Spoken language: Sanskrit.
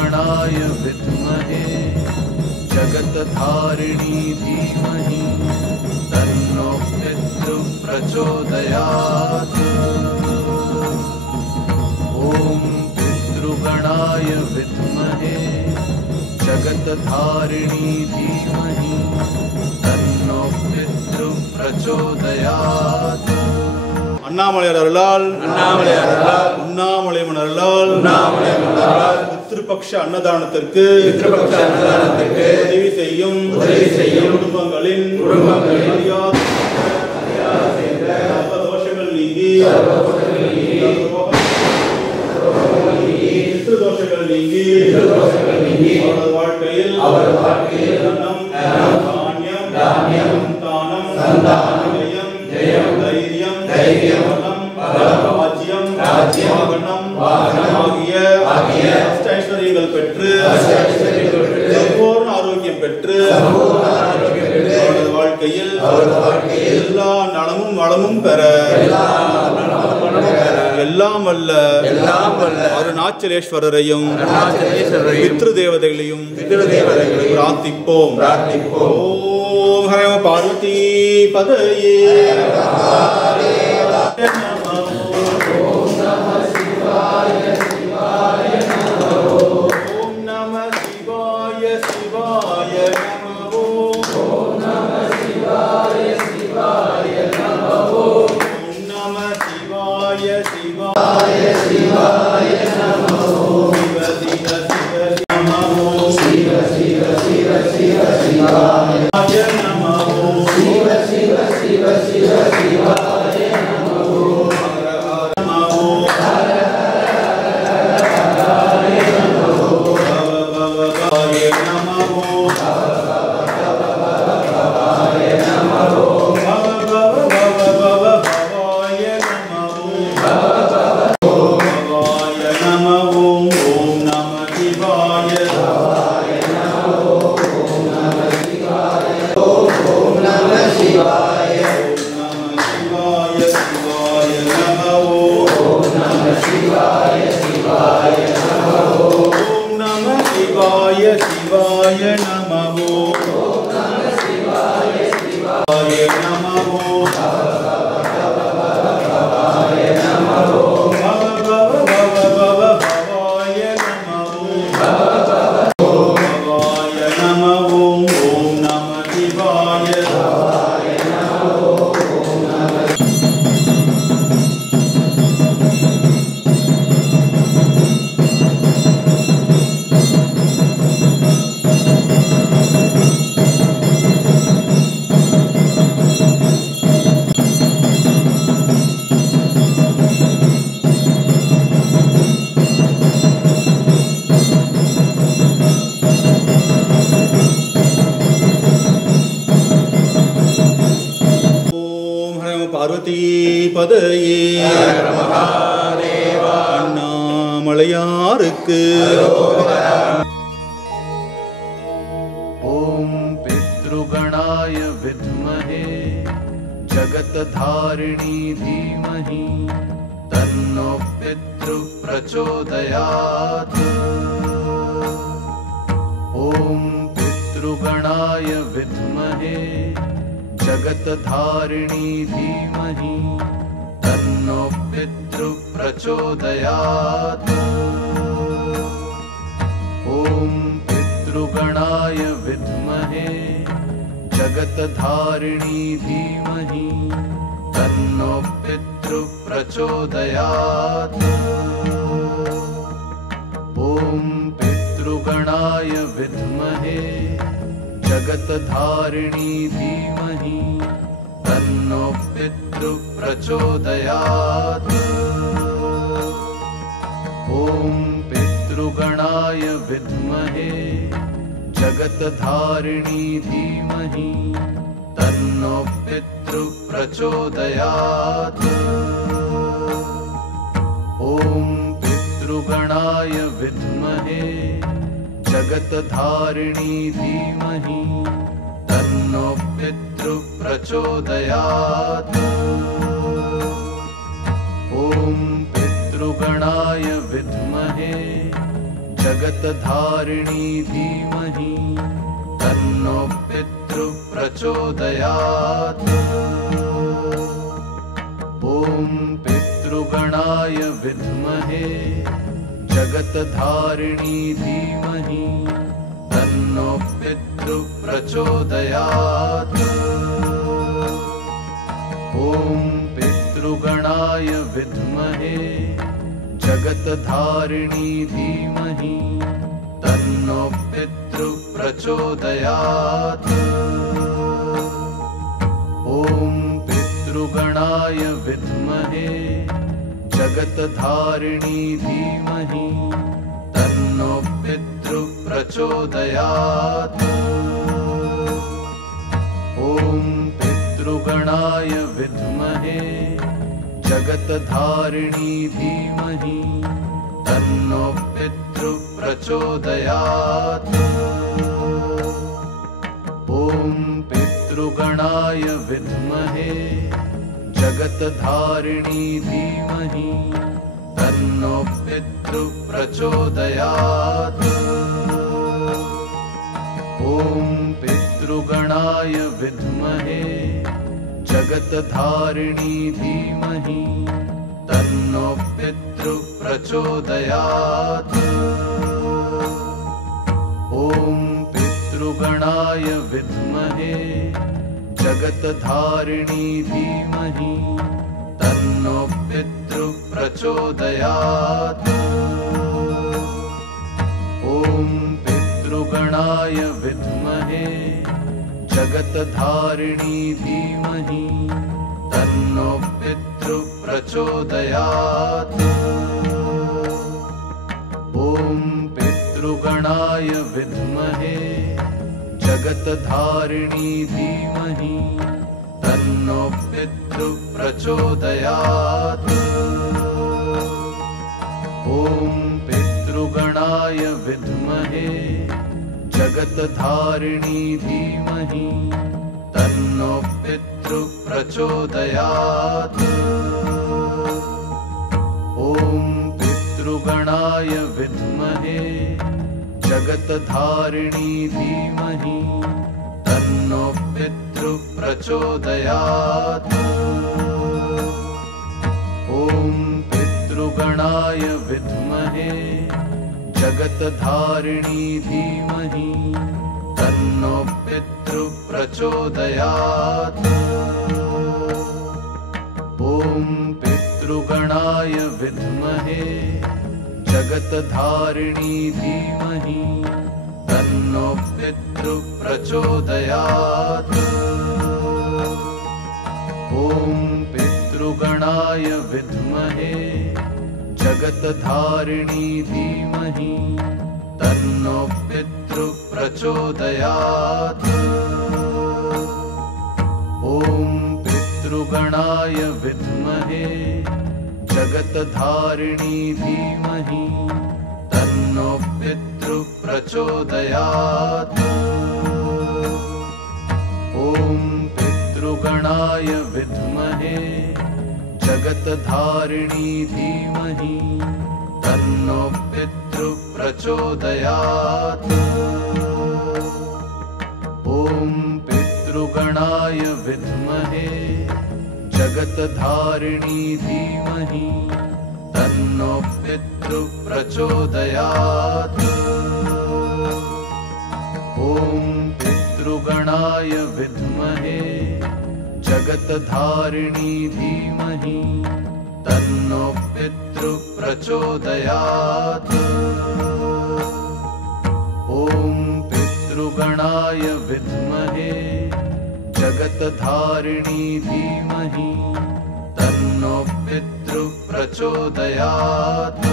पितृगणाय विद्महे जगत्धारिणी धीमहि तन्नो पितृः प्रचोदयात्। ॐ पितृगणाय विद्महे जगत्धारिणी धीमहि तन्नो पितृः प्रचोदयात्। அண்ணாமலையார் அருளால் உண்ணாமலை மணலால் பித்ருபக்ஷ அன்னதானத்திற்கு உதவி செய்யும் குடும்பங்களின் தோஷங்கள் நீங்கி பித்ருதோஷங்கள் நீங்கி அவரது வாழ்க்கையில் தானியம் சந்தானம் ஆகிய அஷ்டைஸ்வரியங்கள் பெற்று சம்பூர்ண ஆரோக்கியம் பெற்று அவரது வாழ்க்கையில் எல்லா நலமும் வளமும் பெற எல்லாம் வல்ல அருணாச்சலேஸ்வரரையும் பித்ரு தேவதைகளையும் பிரார்த்திப்போம். ஓம் ஹர பார்வதி பதயே அண்ணாமலையாருக்கு ஓம் பித்ருகணாய வித்மஹே ஜகத்தாரிணி தீமஹி தன்னோ பித்ருः பிரச்சோதயாத். ஓம் பித்ருகணாய வித்மஹே जगत्धारिणी धीमहि तन्नो पितृः प्रचोदयात्। ॐ पितृगणाय विद्महे जगत्धारिणी धीमहि तन्नो पितृः प्रचोदयात्। ॐ पितृगणाय विद्महे जगत्धारिणी धीमहि तन्नो पितृः प्रचोदयात्। ॐ पितृगणाय विद्महे जगत्धारिणी धीमहि तन्नो पितृः प्रचोदयात्। ॐ पितृगणाय विद्महे जगत्धारिणी धीमहि तन्नो पितृः प्रचोदयात्। ॐ पितृगणाय विद्महे जगतधारिणी धीमहि तन्नो पितृ प्रचोदयात्। ॐ पितृगणाय विद्महे जगतधारिणी धीमहि तन्नो पितृ प्रचोदयात्। ॐ पितृगणाय विद्महे जगतधारिणी धीमहि तन्नो पितृ प्रचोदयात्। ॐ पितृगणाय विद्महे जगतधारिणी धीमहि तन्नो पितृ प्रचोदयात्। ॐ पितृगणाय विद्महे जगतधारिणी धीमहि तन्नो पितृ प्रचोदयात्। ॐ पितृगणाय विद्महे जगतधारिणी धीमहि तन्नो पितृ प्रचोदयात्। ॐ पितृगणाय विद्महे जगतधारिणी धीमहि तन्नो पितृ प्रचोदयात्। ॐ पितृगणाय विद्महे जगतधारिणी धीमहि तन्नो पितृ प्रचोदयात्। ॐ पितृगणाय विद्महे जगतधारिणी धीमहि तन्नो पितृ प्रचोदयात्। ॐ पितृगणाय विद्महे जगतधारिणी धीमहि तन्नो पितृ प्रचोदयात्। ॐ पितृगणाय विद्महे जगतधारिणी धीमहि तन्नो पितृ प्रचोदयात्। ॐ पितृगणाय विद्महे जगतधारिणी धीमहि तन्नो पितृ प्रचोदयात्। ॐ पितृगणाय विद्महे जगतधारिणी धीमहि तन्नो पितृ प्रचोदयात्। ॐ पितृगणाय विद्महे जगतधारिणी धीमहि तन्नो पितृ प्रचोदयात्। ॐ पितृगणाय विद्महे जगतधारिणी धीमहि तन्नो पितृ प्रचोदयात्। ॐ पितृगणाय विद्महे जगतधारिणी धीमहि तन्नो पितृ प्रचोदयात्। ॐ पितृगणाय विद्महे जगतधारिणी धीमहि तन्नो पितृ प्रचोदयात्। ॐ पितृगणाय विद्महे जगतधारिणी धीमहि तन्नो पितृ प्रचोदयात्। ॐ पितृगणाय विद्महे जगतधारिणी धीमहि तन्नो पितृ प्रचोदयात्। ॐ पितृगणाय विद्महे जगतधारिणी धीमहि तन्नो पितृ प्रचोदयात्।